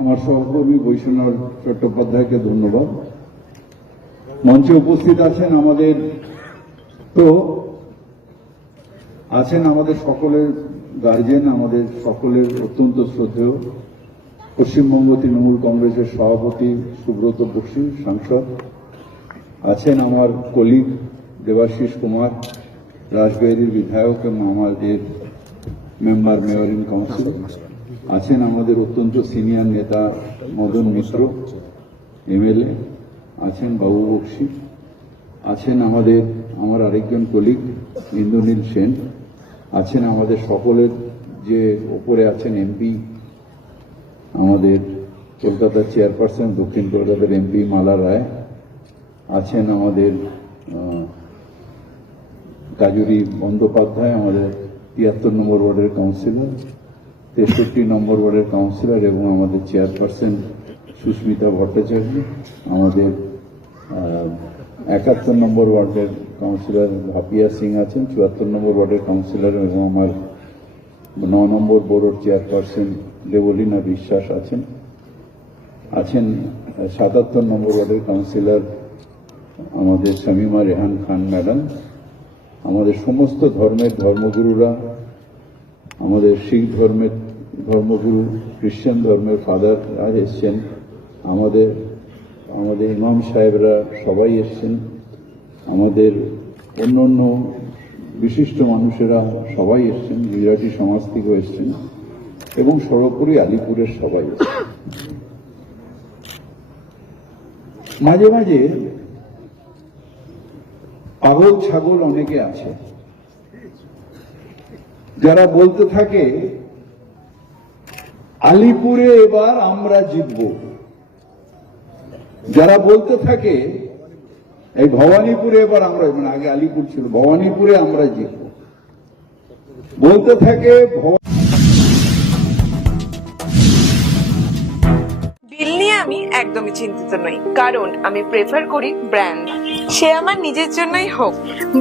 আমার সহকর্মী বৈষ্ণব চট্টোপাধ্যায়কে ধন্যবাদ। মঞ্চে উপস্থিত আছেন আমাদের সকলের গার্জেন, আমাদের সকলের অত্যন্ত শ্রদ্ধেয় পশ্চিমবঙ্গ তৃণমূল কংগ্রেসের সভাপতি সুব্রত বক্সী সাংসদ, আছেন আমার কলিগ দেবাশিস কুমার, রাজবাড়ির বিধায়ক এবং আমাদের মেম্বার মেয়র ইন কাউন্সিল, আছেন আমাদের অত্যন্ত সিনিয়র নেতা মদন মিশ্র এমএলএ, আছেন বাবু বক্সী, আছেন আমার আরেকজন কলিগ ইন্দ্রনীল সেন, আছেন আমাদের সকলের যে ওপরে আছেন এমপি, আমাদের কলকাতার চেয়ারপারসন দক্ষিণ কলকাতার এমপি মালা রায়, আছেন আমাদের কাজুরি বন্দ্যোপাধ্যায়, আমাদের ৭৩ নম্বর ওয়ার্ডের কাউন্সিলর, ৬৩ নম্বর ওয়ার্ডের কাউন্সিলর এবং আমাদের চেয়ারপারসন সুস্মিতা ভট্টাচার্য, আমাদের ৭১ নম্বর ওয়ার্ডের কাউন্সিলর ভাপিয়া সিং আছেন, ৭৪ নম্বর ওয়ার্ডের কাউন্সিলর এবং আমার ৯ নম্বর বোর্ডের চেয়ারপারসন দেবলীনা বিশ্বাস আছেন, ৭৭ নম্বর ওয়ার্ডের কাউন্সিলর আমাদের শামিমা রেহান খান ম্যাডাম, আমাদের সমস্ত ধর্মের ধর্মগুরুরা, আমাদের শিখ ধর্মের ধর্মগুরু, খ্রিস্টান ধর্মের ফাদাররা এসছেন, আমাদের ইমাম সাহেবরা সবাই এসছেন, আমাদের অন্য বিশিষ্ট মানুষেরা সবাই এসছেন, গুজরাটি সমাজ থেকে এসছেন এবং সর্বোপরি আলিপুরের সবাই এসছেন। মাঝে মাঝে পাগল ছাগল অনেকে আছে যারা বলতে থাকে আলিপুরে এবার আমরা জিতব, যারা বলতে থাকে এই ভবানীপুরে এবার আমরা, মানে আগে আলিপুর ছিল, ভবানীপুরে আমরা জিতব, বলতে থাকে বিল নিয়ে আমি একদমই চিন্তিত নই, কারণ আমি প্রেফার করি ব্র্যান্ড। সে আমার নিজের জন্যই হোক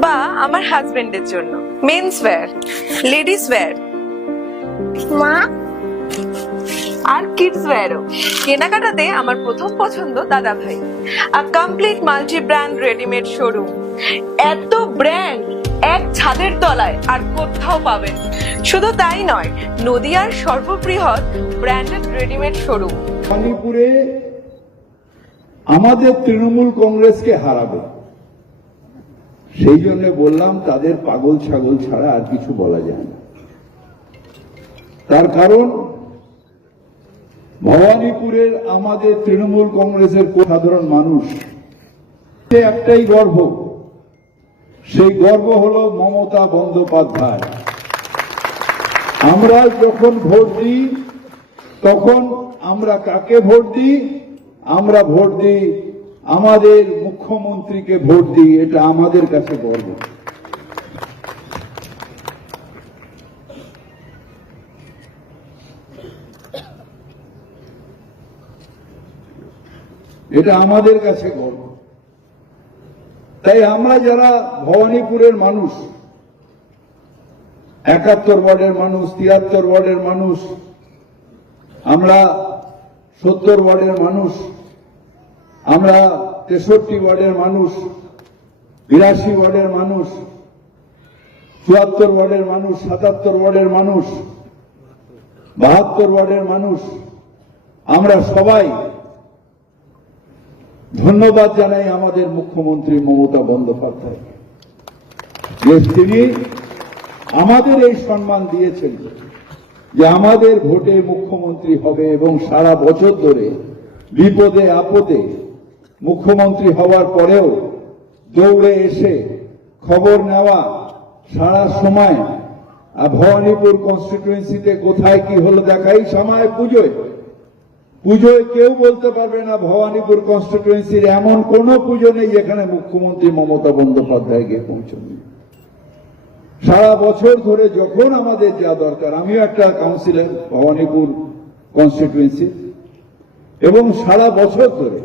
বা আমার হাজবেন্ডের জন্য। মেন্স ওয়্যার, লেডিস ওয়্যার, মা আর কিডস ওয়্যারও। কেনাকাটাতে আমার প্রথম পছন্দ দাদা ভাই। A complete multi brand readymade showroom. এত ব্র্যান্ড এক ছাদের তলায় আর কোথাও পাবেন। শুধু তাই নয়, নদিয়ার সর্ববৃহৎ ব্র্যান্ডেড রেডিমেড শোরুম। মণিপুরে আমাদের তৃণমূল কংগ্রেসকে হারাবে, সেই জন্য বললাম তাদের পাগল ছাগল ছাড়া আর কিছু বলা যায় না। তার কারণ ভবানীপুরের আমাদের তৃণমূল কংগ্রেসের সাধারণ মানুষ একটাই গর্ব, সেই গর্ব হল মমতা বন্দ্যোপাধ্যায়। আমরা যখন ভোট দিই তখন আমরা কাকে ভোট দিই? আমরা ভোট দিই আমাদের মুখ্যমন্ত্রীকে ভোট দিই, এটা আমাদের কাছে গর্ব। এটা আমাদের কাছে গর্ব। তাই আমরা যারা ভবানীপুরের মানুষ, ৭১ ওয়ার্ডের মানুষ, ৭৩ ওয়ার্ডের মানুষ, আমরা ৭০ ওয়ার্ডের মানুষ, আমরা ৬৩ ওয়ার্ডের মানুষ, ৮২ ওয়ার্ডের মানুষ, ৭৪ ওয়ার্ডের মানুষ, ৭৭ ওয়ার্ডের মানুষ, ৭২ ওয়ার্ডের মানুষ, আমরা সবাই ধন্যবাদ জানাই আমাদের মুখ্যমন্ত্রী মমতা বন্দ্যোপাধ্যায়, যে তিনি আমাদের এই সম্মান দিয়েছেন যে আমাদের ভোটে মুখ্যমন্ত্রী হবে এবং সারা বছর ধরে বিপদে আপদে মুখ্যমন্ত্রী হওয়ার পরেও দৌড়ে এসে খবর নেওয়া, সারা সময় ভবানীপুর কনস্টিটুয়েন্সিতে কোথায় কি হলো দেখাই, সময় পুজোয় কেউ বলতে পারবে না ভবানীপুর কনস্টিটুয়েন্সির এমন কোন পুজো নেই যেখানে মুখ্যমন্ত্রী মমতা বন্দ্যোপাধ্যায় গিয়ে পৌঁছননি। সারা বছর ধরে যখন আমাদের যা দরকার, আমিও একটা কাউন্সিলর ভবানীপুর কনস্টিটুয়েন্সি, এবং সারা বছর ধরে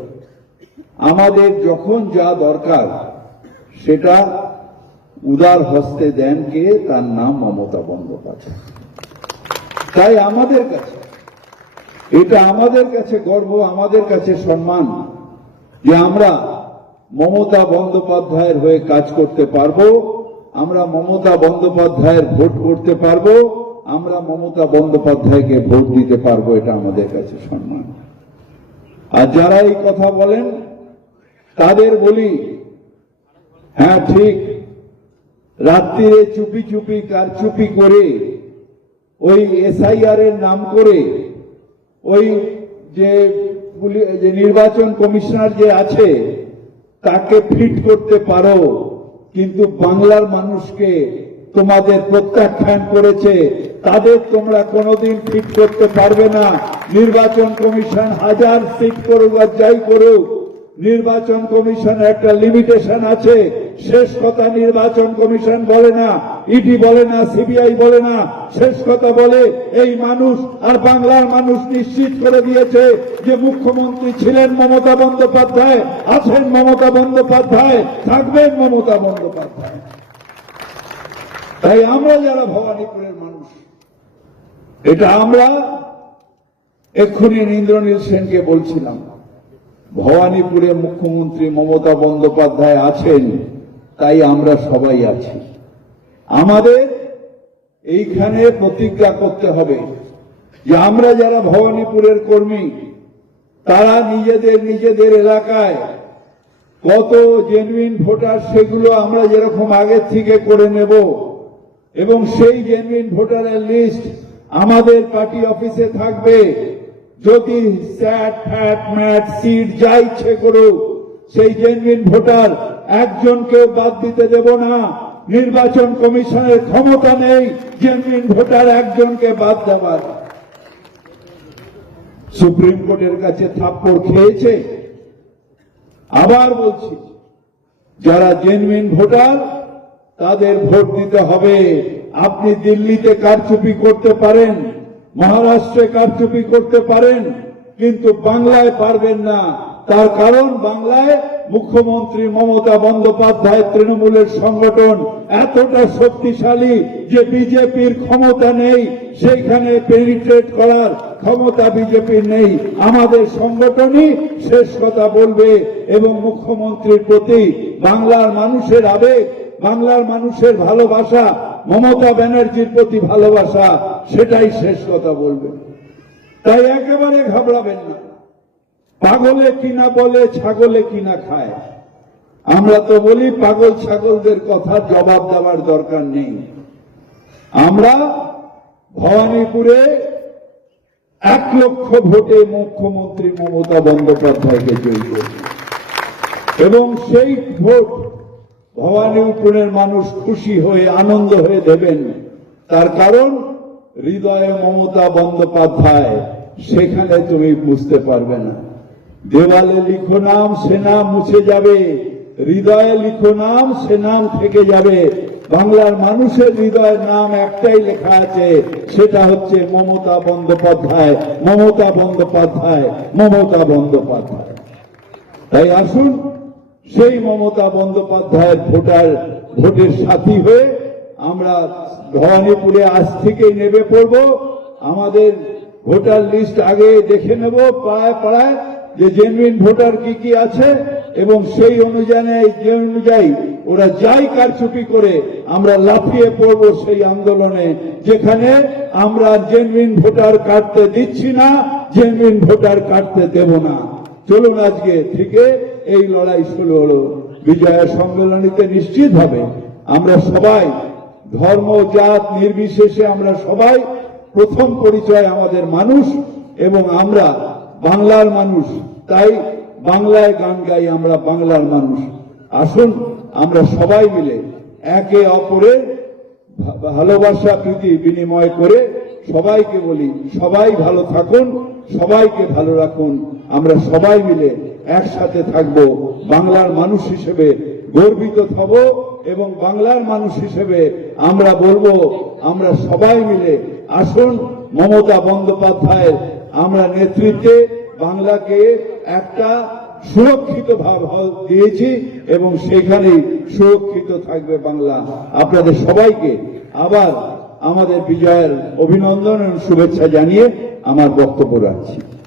আমাদের যখন যা দরকার সেটা উদার হস্তে দেন কে? তার নাম মমতা বন্দ্যোপাধ্যায়। তাই আমাদের কাছে এটা আমাদের কাছে গর্ব, আমাদের কাছে সম্মান যে আমরা মমতা বন্দ্যোপাধ্যায়ের হয়ে কাজ করতে পারবো, আমরা মমতা বন্দ্যোপাধ্যায়ের ভোট করতে পারবো, আমরা মমতা বন্দ্যোপাধ্যায়কে ভোট দিতে পারবো। এটা আমাদের কাছে সম্মান। আর যারা এই কথা বলেন তাদের বলি, হ্যাঁ ঠিক, রাত্রিরে চুপি চুপি কারচুপি করে ওই এসআইআর এর নাম করে ওই যে নির্বাচন কমিশনার যে আছে তাকে ফিট করতে পারো, কিন্তু বাংলার মানুষকে তোমাদের প্রত্যাখ্যান করেছে, তাদের তোমরা কোনোদিন ফিট করতে পারবে না। নির্বাচন কমিশন হাজার সিট করুক আর যাই করুক, নির্বাচন কমিশনের একটা লিমিটেশন আছে। শেষ কথা নির্বাচন কমিশন বলে না, ইডি বলে না, সিবিআই বলে না, শেষ কথা বলে এই মানুষ। আর বাংলার মানুষ নিশ্চিত করে দিয়েছে যে মুখ্যমন্ত্রী ছিলেন মমতা বন্দ্যোপাধ্যায়, আছেন মমতা বন্দ্যোপাধ্যায়, থাকবেন মমতা বন্দ্যোপাধ্যায়। তাই আমরা যারা ভবানীপুরের মানুষ, এটা আমরা এক্ষুনি ইন্দ্রনীল সেনকে বলছিলাম, ভবানীপুরে মুখ্যমন্ত্রী মমতা বন্দ্যোপাধ্যায় আছেন, তাই আমরা সবাই আছি। আমাদের এইখানে প্রতিজ্ঞা করতে হবে যে আমরা যারা ভবানীপুরের কর্মী, তারা নিজেদের এলাকায় কত জেনুইন ভোটার সেগুলো আমরা যেরকম আগের থেকে করে নেব, এবং সেই জেনুইন ভোটারের লিস্ট আমাদের পার্টি অফিসে থাকবে। যদি স্যাট ফ্যাট ম্যাট সিট যা ইচ্ছে করুক, সেই জেনুইন ভোটার একজনকে বাদ দিতে দেব না। নির্বাচন কমিশনের ক্ষমতা নেই জেনুইন ভোটার একজনকে বাদ দেওয়ার। সুপ্রিম কোর্টের কাছে থাপ্পড় খেয়েছে। আবার বলছি, যারা জেনুইন ভোটার তাদের ভোট দিতে হবে। আপনি দিল্লিতে কারচুপি করতে পারেন, মহারাষ্ট্রে কারচুপি করতে পারেন, কিন্তু বাংলায় পারবেন না। তার কারণ বাংলায় মুখ্যমন্ত্রী মমতা বন্দ্যোপাধ্যায় তৃণমূলের সংগঠন এতটা শক্তিশালী যে বিজেপির ক্ষমতা নেই, সেইখানে পেনিট্রেট করার ক্ষমতা বিজেপির নেই। আমাদের সংগঠনই শেষ কথা বলবে, এবং মুখ্যমন্ত্রীর প্রতি বাংলার মানুষের আবেগ, বাংলার মানুষের ভালোবাসা, মমতা ব্যানার্জির প্রতি ভালোবাসা, সেটাই শেষ কথা বলবে। তাই একেবারে ঘাবড়াবেন না। পাগলে কিনা বলে, ছাগলে কিনা খায়। আমরা তো বলি পাগল ছাগলদের কথার জবাব দেওয়ার দরকার নেই। আমরা ভবানীপুরে 1 লক্ষ ভোটে মুখ্যমন্ত্রী মমতা বন্দ্যোপাধ্যায়কে জয়ী করেছি, এবং সেই ভোট ভবানীপুরের মানুষ খুশি হয়ে আনন্দ হয়ে দেবেন। তার কারণ হৃদয়ে মমতা বন্দ্যোপাধ্যায়, সেখানে তুমি বুঝতে পারবে না। দেওয়ালে লিখো নাম, সে নাম মুছে যাবে, হৃদয়ে লিখো নাম, সে নাম থেকে যাবে। বাংলার মানুষের হৃদয়ের নাম একটাই লেখা আছে, সেটা হচ্ছে মমতা বন্দ্যোপাধ্যায়, মমতা বন্দ্যোপাধ্যায়, মমতা বন্দ্যোপাধ্যায়। তাই আসুন সেই মমতা বন্দ্যোপাধ্যায়ের ভোটের সাথী হয়ে আমরা ভবানীপুরে আজ থেকেই নেমে পড়ব। আমাদের ভোটার লিস্ট আগে দেখে নেব পাড়ায় পাড়ায় যে জেনুইন ভোটার কি কি আছে, এবং সেই অনুযায়ী ওরা যাই কারচুপি করে আমরা লাফিয়ে পড়ব সেই আন্দোলনে, যেখানে আমরা জেনুইন ভোটার কাটতে দিচ্ছি না, জেনুইন ভোটার কাটতে দেব না। চলুন আজকে থেকে এই লড়াই শুরু হলো। বিজয়া সম্মেলনীতে নিশ্চিতভাবে আমরা সবাই ধর্ম জাত নির্বিশেষে আমরা সবাই প্রথম পরিচয় আমাদের মানুষ, এবং আমরা বাংলার মানুষ। তাই বাংলায় গান গাই, আমরা বাংলার মানুষ। আসুন আমরা সবাই মিলে একে অপরের ভালোবাসা প্রীতি বিনিময় করে সবাইকে বলি, সবাই ভালো থাকুন, সবাইকে ভালো রাখুন। আমরা সবাই মিলে একসাথে থাকব, বাংলার মানুষ হিসেবে গর্বিত হব, এবং বাংলার মানুষ হিসেবে আমরা বলবো, আমরা সবাই মিলে আসুন মমতা বন্দ্যোপাধ্যায়ের আমরা নেতৃত্বে বাংলাকে একটা সুরক্ষিত ভাব দিয়েছি, এবং সেখানেই সুরক্ষিত থাকবে বাংলা। আপনাদের সবাইকে আবার আমাদের বিজয়ের অভিনন্দন এবং শুভেচ্ছা জানিয়ে আমার বক্তব্য রাখছি।